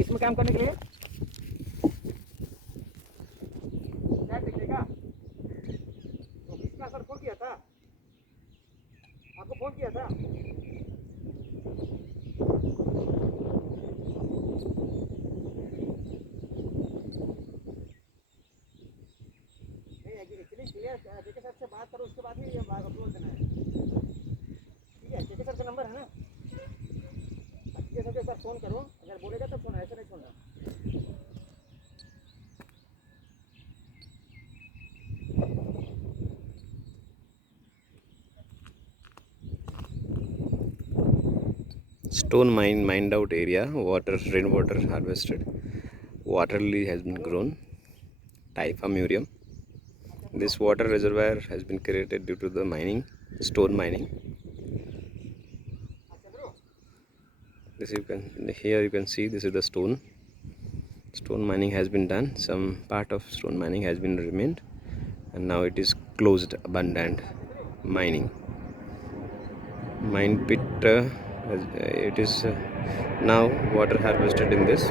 इसमें काम करने के लिए क्या दिखेगा? तो किसका सर फोन किया था? आपको फोन किया था? नहीं एक्चुअली क्लियर जेके सर से बात करो, उसके बाद ही अप्रूवल देना है। ठीक है, जेके सर का नंबर है ना? जेके सर के एक बार फोन करो, अगर बोलेगा तब छोड़ना, ऐसे नहीं छोड़ना। Stone mine, mined out area, water, rainwater harvested, water lily has been grown, typha murium. This water reservoir has been created due to the mining, stone mining. This you can, here you can see, this is the stone. Stone mining has been done. Some part of stone mining has been remained, and now it is closed, abundant mining. Mine pit, it is now water harvested in this.